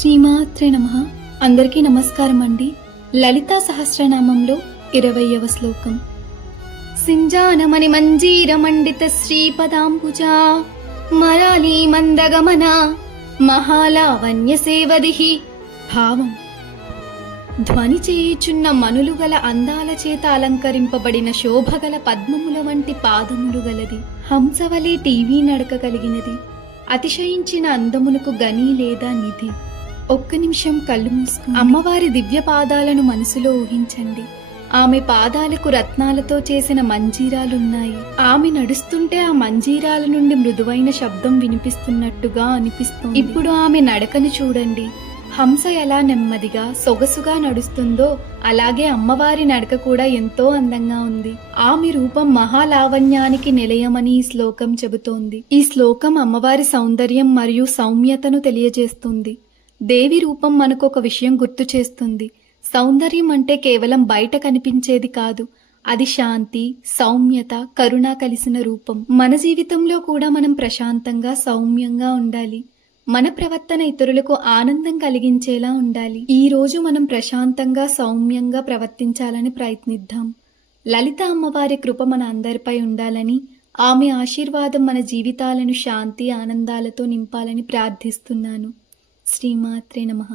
శ్రీమాత్రే నమః. అందరికీ నమస్కారం అండి. లలితా సహస్రనామంలో 20వ శ్లోకం. సింజానమణి మంజీర మండిత శ్రీపదాంబుజా మరాళీ మందగమన మహాలావణ్య సేవదిహి. భావం: ధ్వని చేయుచున్న మనులు గల అందాల చేత అలంకరింపబడిన శోభగల పద్మముల వంటి పాదములు గలది. హంసవలే టీవీ నడక కలిగినది. అతిశయించిన అందమునకు గని లేదా నిధి. ఒక్క నిమిషం కళ్ళు మూసుకుని అమ్మవారి దివ్య పాదాలను మనసులో ఊహించండి. ఆమె పాదాలకు రత్నాలతో చేసిన మంజీరాలున్నాయి. ఆమె నడుస్తుంటే ఆ మంజీరాల నుండి మృదువైన శబ్దం వినిపిస్తున్నట్టుగా అనిపిస్తుంది. ఇప్పుడు ఆమె నడకను చూడండి. హంస ఎలా నెమ్మదిగా సొగసుగా నడుస్తుందో అలాగే అమ్మవారి నడక కూడా ఎంతో అందంగా ఉంది. ఆమె రూపం మహాలావణ్యానికి నిలయమని ఈ శ్లోకం చెబుతోంది. ఈ శ్లోకం అమ్మవారి సౌందర్యం మరియు సౌమ్యతను తెలియజేస్తుంది. దేవి రూపం మనకు ఒక విషయం గుర్తు చేస్తుంది. సౌందర్యం అంటే కేవలం బయట కనిపించేది కాదు, అది శాంతి, సౌమ్యత, కరుణ కలిసిన రూపం. మన జీవితంలో కూడా మనం ప్రశాంతంగా, సౌమ్యంగా ఉండాలి. మన ప్రవర్తన ఇతరులకు ఆనందం కలిగించేలా ఉండాలి. ఈ రోజు మనం ప్రశాంతంగా, సౌమ్యంగా ప్రవర్తించాలని ప్రయత్నిద్దాం. లలిత అమ్మవారి కృప మన అందరిపై ఉండాలని, ఆమె ఆశీర్వాదం మన జీవితాలను శాంతి, ఆనందాలతో నింపాలని ప్రార్థిస్తున్నాను. శ్రీమాత్రే నమః.